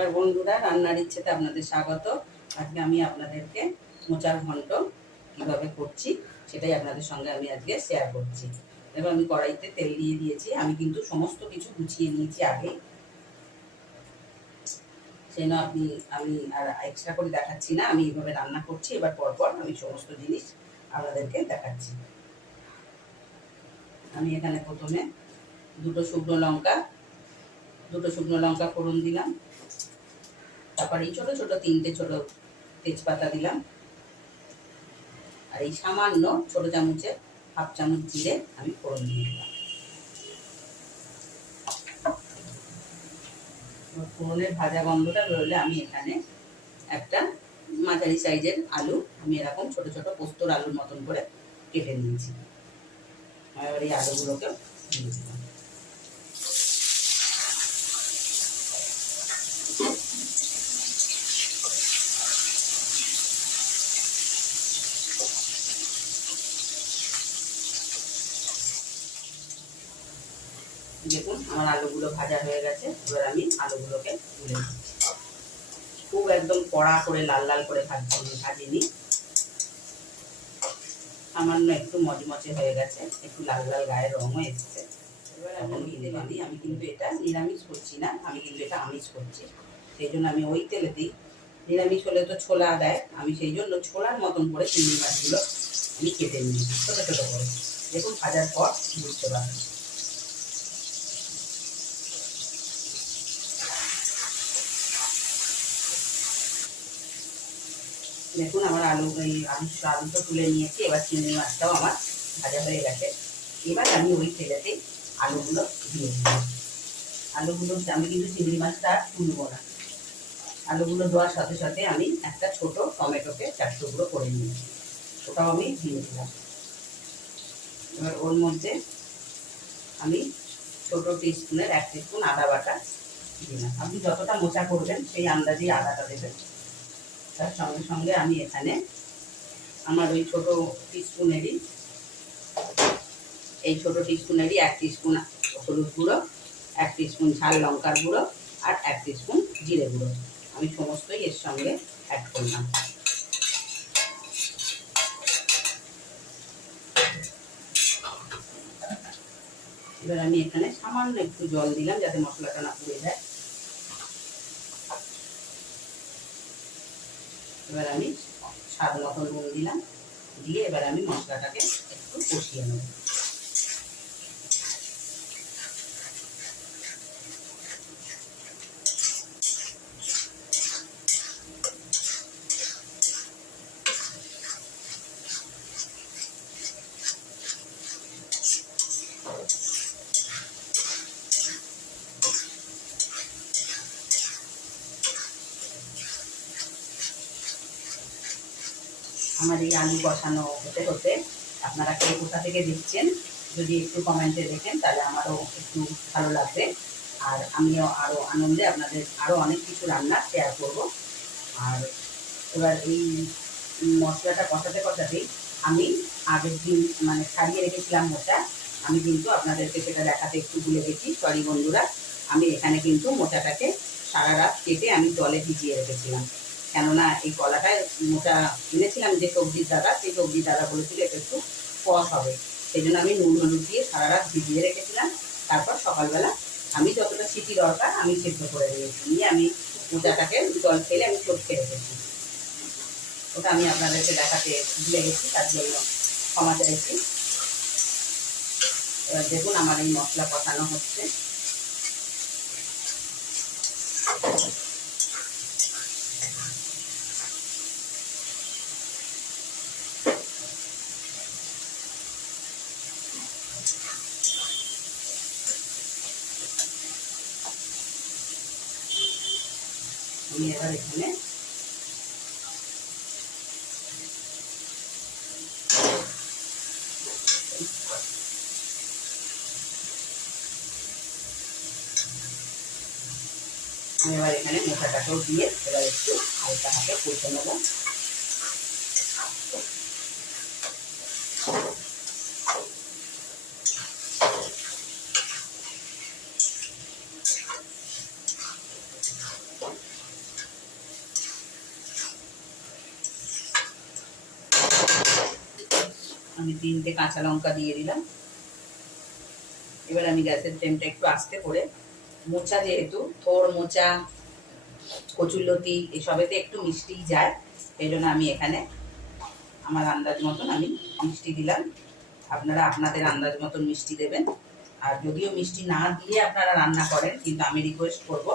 নমস্কার বন্ধুরা, রান্নার ইচ্ছেতে আপনাদের স্বাগত। আজকে আমি আপনাদেরকে মোচার ঘন্ট কিভাবে করছি সেটাই আপনাদের সঙ্গে আমি আজকে শেয়ার করছি। এবার আমি কড়াইতে তেল দিয়ে দিয়েছি। আমি কিন্তু সমস্ত কিছু গুছিয়ে নিয়েছি আগে, সেই জন্য আমি আর এক্সট্রা করে দেখাচ্ছি না। আমি এইভাবে রান্না করছি, এবার পরপর আমি সমস্ত জিনিস আপনাদেরকে দেখাচ্ছি। আমি এখানে প্রথমে দুটো শুকনো লঙ্কা ফোড়ন দিলাম। তারপর এই ছোট ছোট তিনটে ছোট তেজপাতা দিলাম, আর এই সামান্য ছোট চামচের হাফ চামচ জিরে আমি ফোড়ন দিয়ে দিলাম। ফোড়নের ভাজা গন্ধটা বেরোলে আমি এখানে একটা মাঝারি সাইজের আলু আমি এরকম ছোট ছোট পোস্তর আলুর মতন করে কেটে নিয়েছি। এবার এই আলুগুলোকে দিয়ে দিলাম। দেখুন আমার আলুগুলো ভাজা হয়ে গেছে। এবার আমি আলুগুলোকে তুলে দিচ্ছি। খুব একদম কড়া করে লাল লাল করে ভাজিনি, সামান্য একটু মচমচে হয়ে গেছে, একটু লাল লাল গায়ের রঙও এসেছে। এবার আমি কিন্তু এটা নিরামিষ করছি না, আমি কিন্তু এটা আমিষ করছি। সেই জন্য আমি ওই তেলেতেই, নিরামিষ হলে তো ছোলা দেয়, আমি সেই জন্য ছোলার মতন করে চিংড়ি মাছগুলো আমি কেটে নিয়েছি ছোটো ছোটো করে। দেখুন ভাজার পর বুঝতে পারবেন। দেখুন আমার আলু তো তুলে নিয়েছি। এবার চিংড়ি মাছটাও আমার ভাজা হয়ে গেছে। এবার আমি ওই তেলেতে আলুগুলো দিয়ে দিই। আলুগুলো আমি কিন্তু চিংড়ি মাছটা আর তুলবো না। আলুগুলো দেওয়ার সাথে সাথে আমি একটা ছোট টমেটোকে 4 টুকরো করে নিয়েছি, ওটাও আমি দিয়ে দিলাম। এবার ওর মধ্যে আমি ছোট টিস্পুনের 1 টিস্পুন আদা বাটা দিলাম। আপনি যতটা মোচা করবেন সেই আন্দাজেই আদাটা দেবেন। তার সঙ্গে সঙ্গে আমি এখানে আমার ওই ছোট টিস্পুনেরই 1 টিস্পুন হলুদ গুঁড়ো, 1 টিস্পুন ঝাল লঙ্কার গুঁড়ো আর 1 টিস্পুন জিরে গুঁড়ো আমি সমস্তই এর সঙ্গে অ্যাড করলাম। এবার আমি এখানে সামান্য একটু জল দিলাম যাতে মশলাটা না পুড়ে যায়। এবার আমি স্বাদ মতন নুন দিলাম, দিয়ে এবার আমি মশলাটাকে একটু কষিয়ে নেব। আমার এই আলু কষানো হতে হতে আপনারা কে কোথা থেকে দেখছেন যদি একটু কমেন্টে দেখেন তাহলে আমারও একটু ভালো লাগবে, আর আমিও আরও আনন্দে আপনাদের আরও অনেক কিছু রান্না শেয়ার করব। আর এবার এই মশলাটা কষাতে কষাতেই আমি আগের দিন মানে ছাড়িয়ে রেখেছিলাম মোচা, আমি কিন্তু আপনাদেরকে সেটা দেখাতে একটু ভুলে গেছি, সরি বন্ধুরা। আমি এখানে কিন্তু মোচাটাকে সারা রাত কেটে আমি জলে ভিজিয়ে রেখেছিলাম, কেননা এই কলাটায় মোচা কিনেছিলাম যে সবজির দাদা, সেই সবজির দাদা বলেছিল এটা একটু কষ হবে, সেই জন্য আমি নুন হলুদ দিয়ে সারা রাত ভিজিয়ে রেখেছিলাম। তারপর সকালবেলা আমি যতটা সিটি দরকার আমি সেদ্ধ করে নিয়ে আমি মোচাটাকে জল ফেলে আমি চটকে রেখেছি। ওটা আমি আপনাদেরকে দেখাতে ভুলে গেছি, তার জন্য ক্ষমা চাইছি। এবার দেখুন আমার এই মশলা কষানো হচ্ছে। আমি এবার এখানে মোচাটাকেও দিয়ে এবার একটু হালকা হাতে কষে নেব। আমি 3টে কাঁচা লঙ্কা দিয়ে দিলাম। এবার আমি গ্যাসের ফ্লেমটা একটু আস্তে করে, মোচা যেহেতু থোড় মোচা কচুরলতি এসবেতে একটু মিষ্টি যায়, এই জন্য আমি এখানে আমার আন্দাজ মতন আমি মিষ্টি দিলাম। আপনারা আপনাদের আন্দাজ মতন মিষ্টি দেবেন। আর যদিও মিষ্টি না দিয়ে আপনারা রান্না করেন, কিন্তু আমি রিকোয়েস্ট করব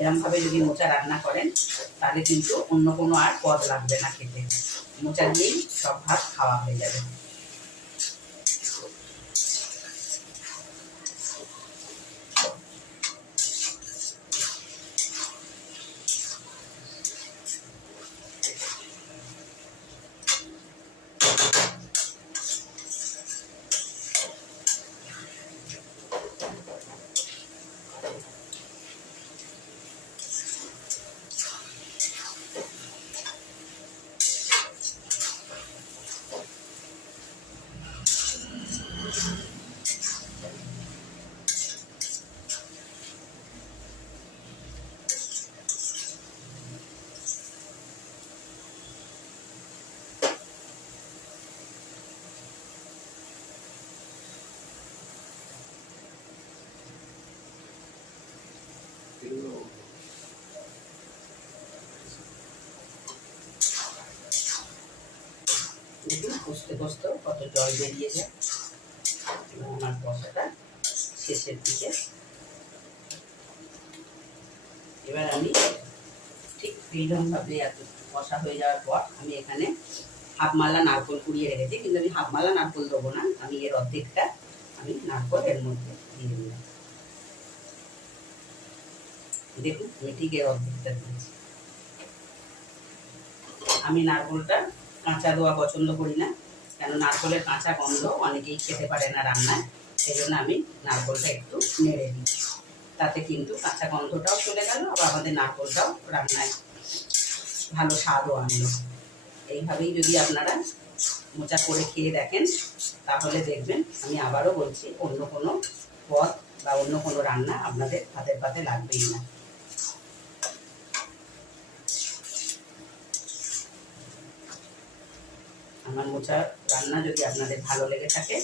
এরমভাবে যদি মোচা রান্না করেন তাহলে কিন্তু অন্য কোনো আর পদ লাগবে না খেতে, মোচা দিয়েই সব ভাত খাওয়া হয়ে যাবে। দেখুন কষতে কষতে কত জল বেরিয়ে যায়। আমার কষাটা শেষের দিকে। এবার আমি ঠিক এইরকমভাবে এত কষা হয়ে যাওয়ার পর আমি এখানে হাফ মালা নারকোল কুড়িয়ে রেখেছি, কিন্তু আমি হাফ মালা নারকোল দেবো না, আমি এর অর্ধেকটা আমি নারকোল এর মধ্যে দিয়ে দিলাম। দেখুন আমি ঠিক এর অর্ধেকটা দিয়েছি। আমি নারকোলটা কাঁচা দেওয়া পছন্দ করি না, কেন নারকোলের কাঁচা গন্ধ অনেকেই খেতে পারে না রান্নায়, সেই জন্য আমি নারকোলটা একটু নেড়ে দিই, তাতে কিন্তু কাঁচা গন্ধটাও চলে গেল, আবার আমাদের নারকোলটাও রান্নায় ভালো স্বাদও আনলো। এইভাবেই যদি আপনারা মোচা করে খেয়ে দেখেন তাহলে দেখবেন, আমি আবারও বলছি, অন্য কোনো পদ বা অন্য কোনো রান্না আপনাদের হাতের পাতে লাগবেই না। আমার মোচা রান্না যদি আপনাদের ভালো লেগে থাকে,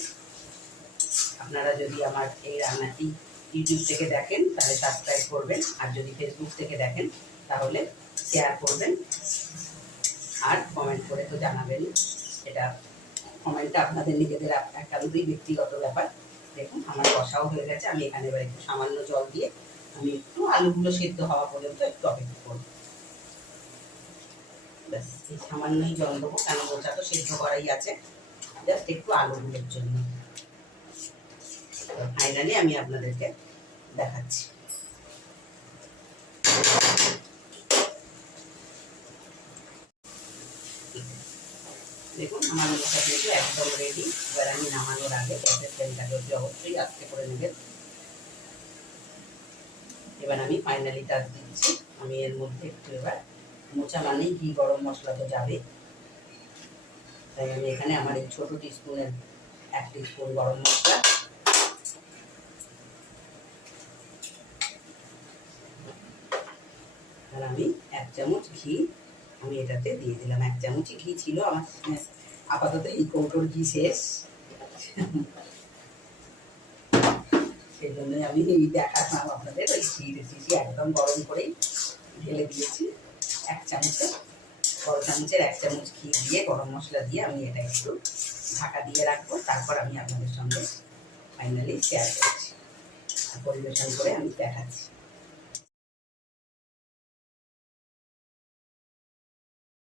আপনারা যদি আমার এই রান্নাটি ইউটিউব থেকে দেখেন তাহলে সাবস্ক্রাইব করবেন, আর যদি ফেসবুক থেকে দেখেন তাহলে শেয়ার করবেন, আর কমেন্ট করে তো জানাবেন। এটা কমেন্টটা আপনাদের নিজেদের একান্তই ব্যক্তিগত ব্যাপার। দেখুন আমার কষাও হয়ে গেছে, আমি এখানে এবার একটু সামান্য জল দিয়ে আমি একটু আলুগুলো সেদ্ধ হওয়া পর্যন্ত একটু অপেক্ষা করব। ব্যাস এই সামান্যই জল দেবো, কেন মোচা তো সেদ্ধ করাই আছে, জাস্ট একটু আলুগুলোর জন্য। ফাইনালি আমি আপনাদেরকে দেখাচ্ছি। দেখুন আমার মোচা কিন্তু একদম রেডি। এবার আমি নামানোর আগে গ্যাসের ফ্লেমটাকে অবশ্যই আস্তে করে নেবেন। এবার আমি ফাইনালি টাচ দিচ্ছি। আমি এর মধ্যে একটু এবার মোচা মানেই ঘি গরম মশলা তো যাবে, তাই আমি এখানে আমার এই ছোট টিস্পুনের 1 টিস্পুন গরম মশলা, আর আমি 1 চামচ ঘি আমি এটাতে দিয়ে দিলাম। 1 চামচই ঘি ছিল আমার, আপাতত এই কৌটোর ঘি শেষ, সেই জন্যই আমি দেখালাম আপনাদের। ওই ঘির শিশি একদম গরম করেই ঢেলে দিয়েছি। 1 চামচের বড় চামচের 1 চামচ ঘি দিয়ে গরম মশলা দিয়ে আমি এটা একটু ঢাকা দিয়ে রাখবো, তারপর আমি আপনাদের সঙ্গে ফাইনালি শেয়ার করছি, পরিবেশন করে আমি দেখাচ্ছি।